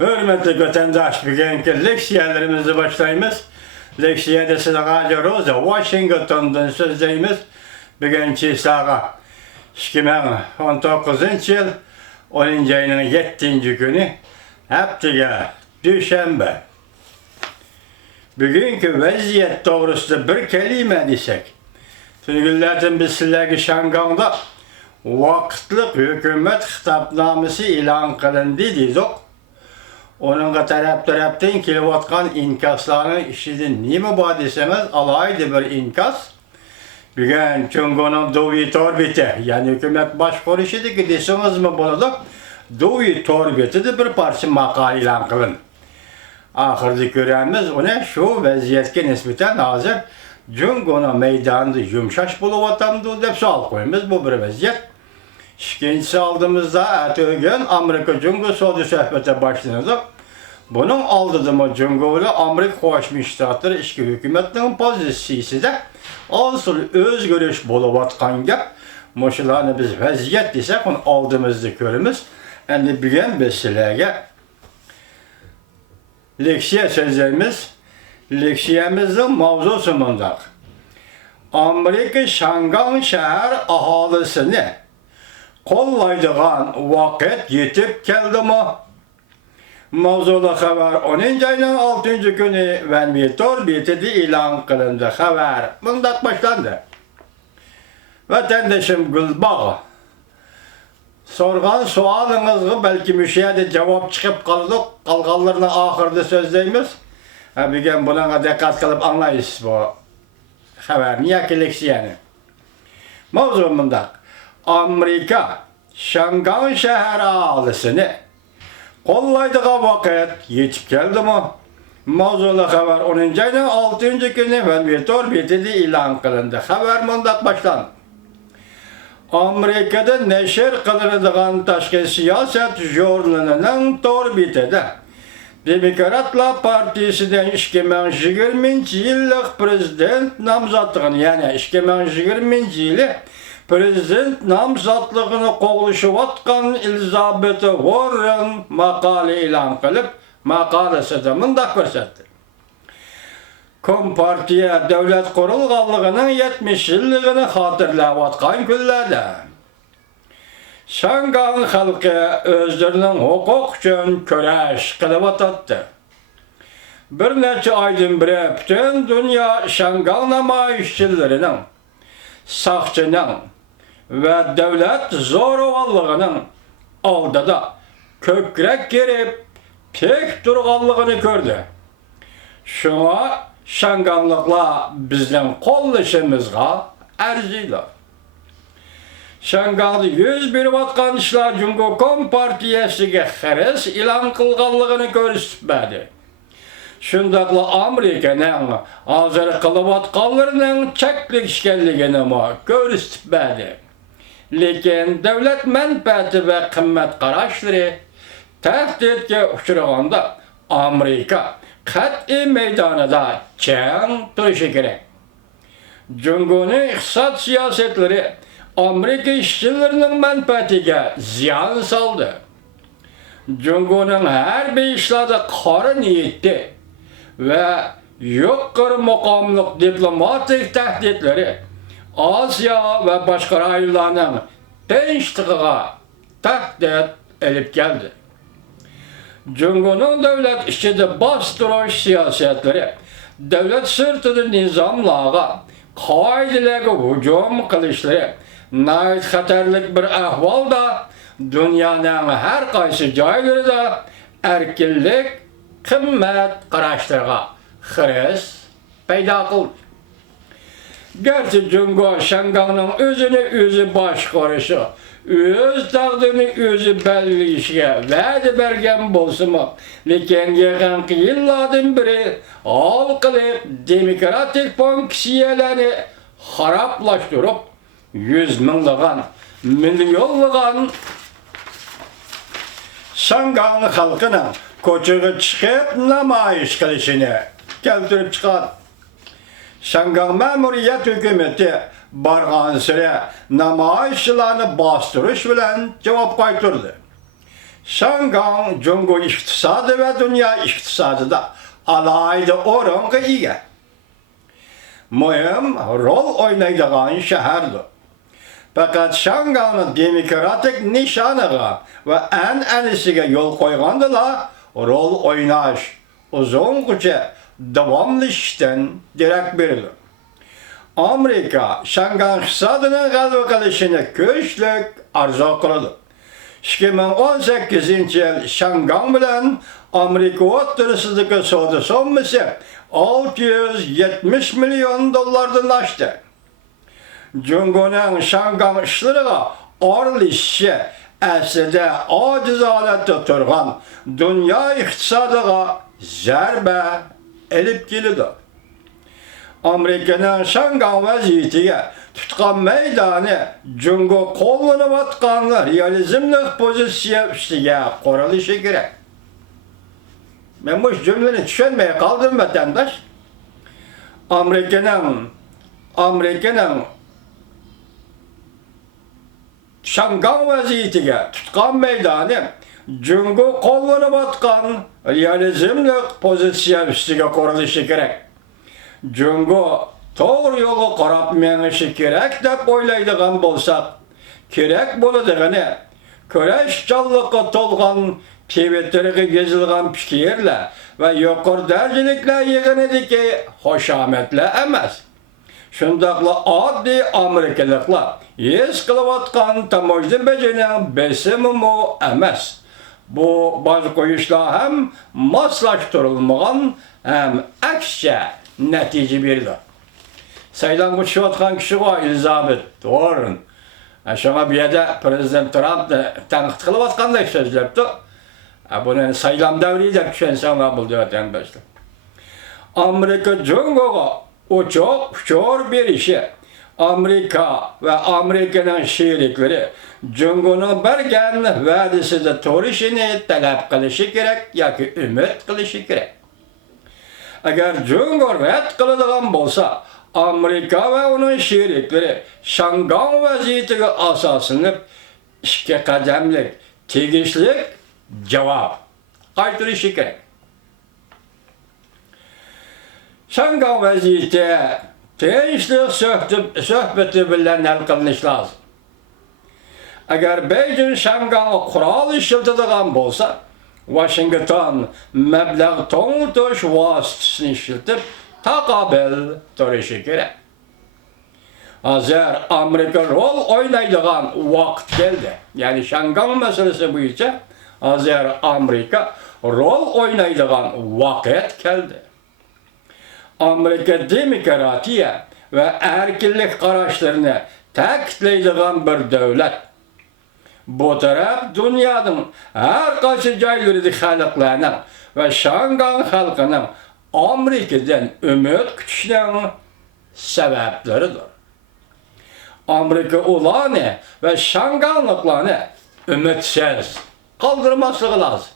Hürmetli vatandaş, bugünkü leksiyalarımızı başlayımız. Leksiyada Sıdağa Rosa, Washington'dan sözleyimiz. Bugünkü sağa 2019 yıl 10. ayının 7. günü haftaga Düşenbe. Bugünkü vaziyet doğrusunda bir kelime desek. Sevgililerim, biz sizlerge Şangang'da vakitlik hükümet hitapnamesi ilan kılındı dedik. Onun taraftan kelivatkan inkaslarının işinin nime bu deseniz alaydı bir inkas. Bugün Cungo'nun Doğu Torbeti, yani hükümet başkonuşuydu ki deseniz mi bunu da Doğu Torbeti de bir parça makal ilan kılın. Ahırda göremiz ona şu vaziyetke nispeten hazır Cungo'nun meydanında yumşaş buluvatamdı dep sual koyumuz bu bir vaziyet. İkinci aldığımızda ötügen Amerika Cungo sodu sohbete başlandı. Bunun aldığı Cungo ile Amerika Koşmuş Ştatları işki hükümetinin pozisyonu da asıl öz görüş buluvatkan gap. Moşularını biz vaziyet desek onu aldığımızda görümüz. Yani bilen besilege leksiye sözlerimiz, leksiyemizin mavzusu bundak. Amerika Şangan şehir ahalisini kollaydıgan vakit yetip geldi mi? Mavzulu haber 10. ayının 6. günü Van Torbeti'de ilan kılındı haber. Bundak başlandı. Vatandaşım Gülbağ, sorgan sualınızı belki müşahede cevap çıkıp kaldık, kalganlarına ahırda sözleyimiz. Bugün buna dikkat kılıp anlayız bu haber. Niye ki leksiyeni? Mavzu bundak. Amerika Şangan şehir ahalisini kollaydığı vakit yetip geldi mi? Mavzulu haber 10. ayının 6. günü Van Torbeti'de ilan kılındı. Haber bundak başlandı. Amerika'da neşir kılınıdığın taşkı siyaset jurnalının Torbeti'de Demokratlar Partisi'den 2020 yıllık prezident namzatlığını, yani 2020 yılı prezident namzatlığını qoğuluşuvatkan Elizabeth Warren makale ilan kılıp makalesi de mındak görsetti. Kompartiya devlet kurulganlığının 70 yıllığını hatırlavatkan günlerde Şangan halkı özlerinin hukuk için köreş kılıvatattı. Bir neçe aydın biri bütün dünya Şangan namayişçilerinin, sakçının ve devlet zoruvallığının aldıda kökrek girip pek durganlığını gördü. Şuna Şanganlıkla bizden kollaşımızga erziyla. Şanganlı 101 vatkan işler Cungo Kompartiyasiga xeres ilan kılganlığını görüstmedi. Şundakla Amerika'nın hazır kılıvatkanlarının çeklik işkenligini görüstmedi. Lekin devlet menfaati ve kımmet karaşları tehditke uçurağında Amerika kat'i meydanında çen duruşu gerek. Cungo'nun iktisat siyasetleri Amerika işçilerinin menfaatiga ziyan saldı. Cungo'nun her bir işlerde karı niyeti ve yukarı makamlık diplomatik tehditleri Asya ve başka raylarının tinçliğine tehdit edip geldi. Cungo'nun devlet işçide bastırış siyasetleri, devlet sırtıdı nizamlığa, kaidelege hücum kılışları, nait xatarlık bir ahvalda dünyanın her kaysı caylarında erkinlik, kımmet karaştırga xiriz peyda kıldı. Gerçi Cungo Şangan'ın özünü özü baş koruşu, öz taqdini özü belli işe vədi bergen bolsumu, lekin yığınki yılladın biri halkılı demokratik fonksiyelerini haraplaştırıp, 100 minliğen, milyonliğen Şangan halkının koçuğu çıkıp namayiş kılışını keltirip çıkan. Şangan memuriyet hükümeti bargan süre namayişçilerini bastırış bilen cevap kaytırdı. Şangay Cungo iktisadı ve dünya iktisadı da alayda oranğı iyi. Mühim rol oynaydıgan şehirdir. Fakat Şangay'ın demokratik nişanıga ve enisiga yol koygandılar rol oynaş uzunca devamlı işten direkt biridir. Amerika Şangay iktisadının galba kılışını güçlük arzu kıldı. 2018 yıl Şangay bilen Amerika oturusundaki soda sonması 670 milyon dolardan aştı. Cungo'nun Şangay işleriga aralışışı aslida aciz holatda turgan dünya iqtisodiga zarba elib keldi. Amerikanın Şangay vaziyetiga tutgan maydoni Cungo qo'llanayotgan realizmlik pozitsiya ustiga qurilishi kerak. Ben bu cümleni tushunmay qoldim vatandaş. Amerikanın Şangay vaziyetiga tutgan maydoni Cungo qo'llanayotgan realizmlik pozitsiya ustiga qurilishi kerak. Cungo to'g'ri yo'lga qarab menishi kerak deb o'ylaydigan bo'lsak, kerak bo'ladigani kurashchanlikqa to'lgan Twitterga yozilgan fikrlar va yuqori darajaliklar yig'inidagi xushomadlar emas. Shundaqla oddiy amerikaliklar his qilayotgan tomoshabinning besimi emas. Bu bosh qo'yishlar ham moslashtirilmagan ham aksiya natija berdi. Saylanga chiqayotgan kishi var Elizabeth Warren. Şuna bir yerde Prezident Trump tanqid qilayotgandek so'zlabdi. Buni saylam davri deb tushunsa bo'ldi vatandoshlar. Amerika Jungoga uchoq berishi, Amerika ve Amerikanın şeriklari Jungoning bergan va'dasida turishini talab qilishi kerak yoki umid qilishi kerak. Agar Jungo rad qiladigan bo'lsa, Amerika ve onun şerikleri Şangay vaziyetiga asoslanib ikki qadamlik tegishli javob qaytarishi kerak. Şangay vaziyeti tinchlik suhbati bilan hal qilinishi lozim. Agar Beijing Şangayga qurol ishlatadigan bo'lsa, Washington mablag' to'ntish vositasini ishlatib taqobil turishi kerak. Hozir Amerika rol o'ynaydigan vaqt keldi. Ya'ni Şangay masalasi bo'yicha hozir Amerika rol o'ynaydigan vaqt keldi. Amerika demokratiya ve erkinlik qarashlarini ta'kidlaydigan bir davlat. Bu taraf dunyoning har qaysi joylaridagi xalqlarning ve Şangay xalqining Amerika'dan umid kutishning sabablaridir. Amerika ularni ve Şangayliklarni umidsiz qoldirmasligi lozim.